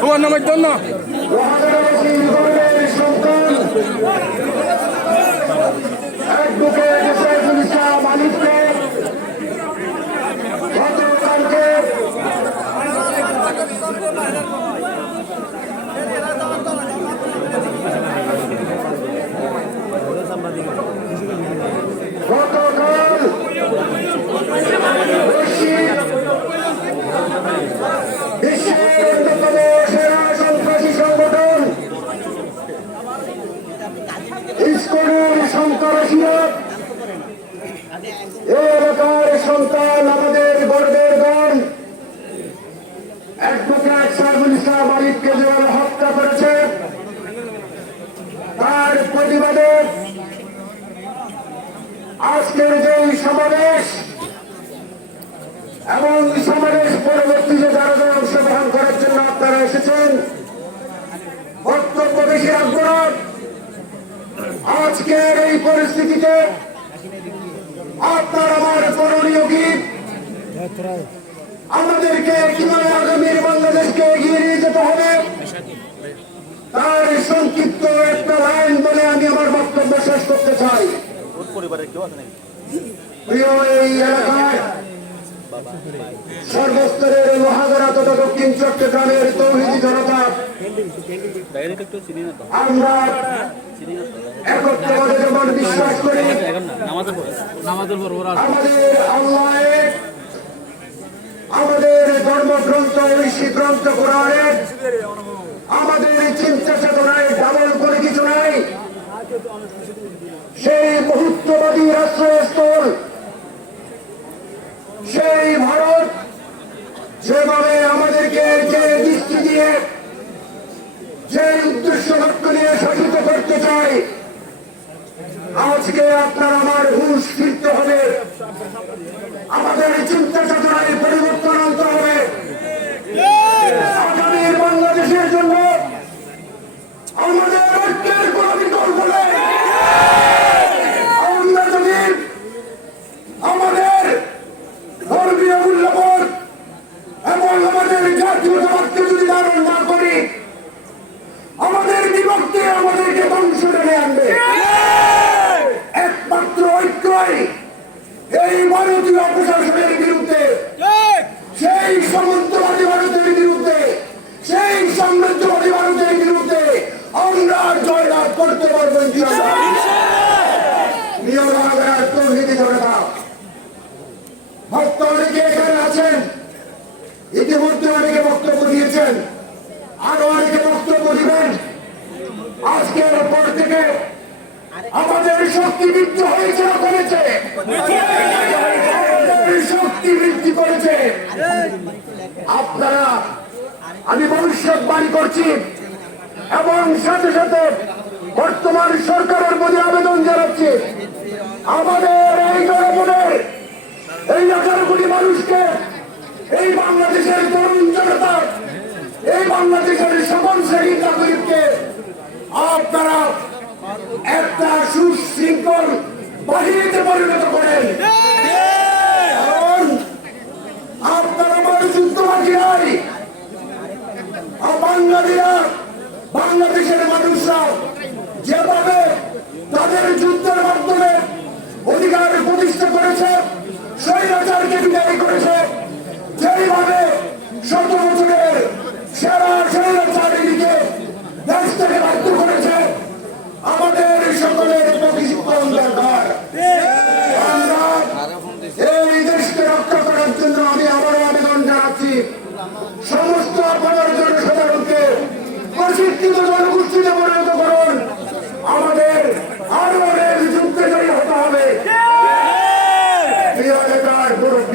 তোমার নামের জন্য? অ্যাডভোকেট ইস্কনের সন্ত্রাসীরা এলাকার সন্তান আমাদের গর্বের গণ হত্যা করেছে। তার প্রতিবাদে আজকের যে সমাবেশ এবং সমাবেশ পরবর্তীতে যারা যারা অংশগ্রহণ করার জন্য আপনারা এসেছেন, বক্তব্য বেশি না। আজকের এই পরিস্থিতিতে আপনার আমার করণীয় কি? আমাদেরকে কীভাবে আগামীর বাংলাদেশকে এগিয়ে নিয়ে যেতে হবে? তার সংক্ষিপ্ত একটা লাইন বলে আমি আমার বক্তব্য শেষ করতে চাই। প্রিয় এই এলাকায় সর্বস্তরের তথা দক্ষিণ চট্টগ্রামের তৌহিদি জনতা। আমরা আমাদের ধর্মগ্রন্থ ঋষি গ্রন্থ আমাদের চিন্তা চেতনায় ডাবল করে কিছু নাই। সেই বহুত্ববাদী রাষ্ট্রস্থল সেই ভারত যেভাবে আমাদেরকে যে দৃষ্টি দিয়ে, যে উদ্দেশ্য লক্ষ্য নিয়ে শাসিত করতে চাই আজকে আপনার আমার হুশ ফিরতে হবে। আমাদের চিন্তা চেতনায় পরিবর্তন করতে পারব ইনশাআল্লাহ। প্রিয় বাংলার তৌহিদি জনতা ভক্ত অনেকে এখানে আছেন, ইতিমধ্যে অনেকে বক্তব্য দিয়েছেন, আরও অনেকে বক্তব্য দিবেন। পর থেকে আমাদের শক্তি বৃদ্ধি হয়েছে আমাদের শক্তি বৃদ্ধি করেছে। আপনারা, আমি ভবিষ্যৎবাণী করছি, এবং সাথে সাথে বর্তমান সরকারের প্রতি আবেদন জানাচ্ছি। আমাদের এই জনগণের এই আঠারো কোটি মানুষকে এই বাংলাদেশের তরুণ জনতা, এই বাংলাদেশের সকল শ্রেণির নাগরিককে আপনারা একটা সুশৃঙ্খল বাহিনীতে পরিণত করেন।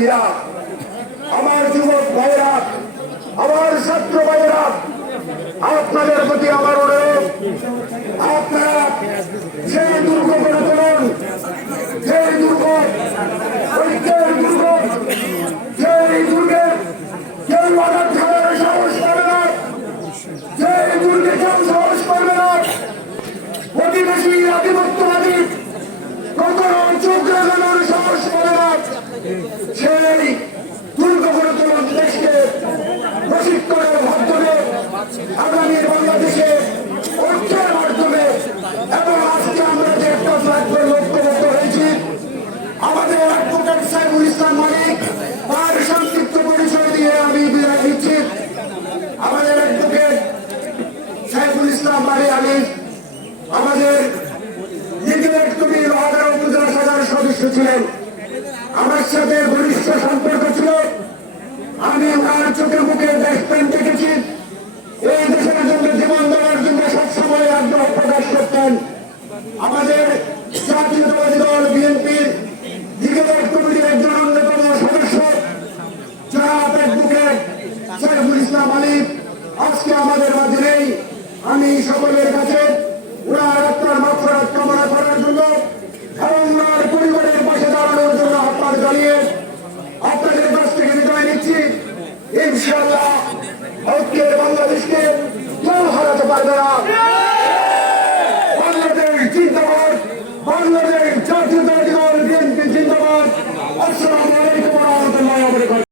下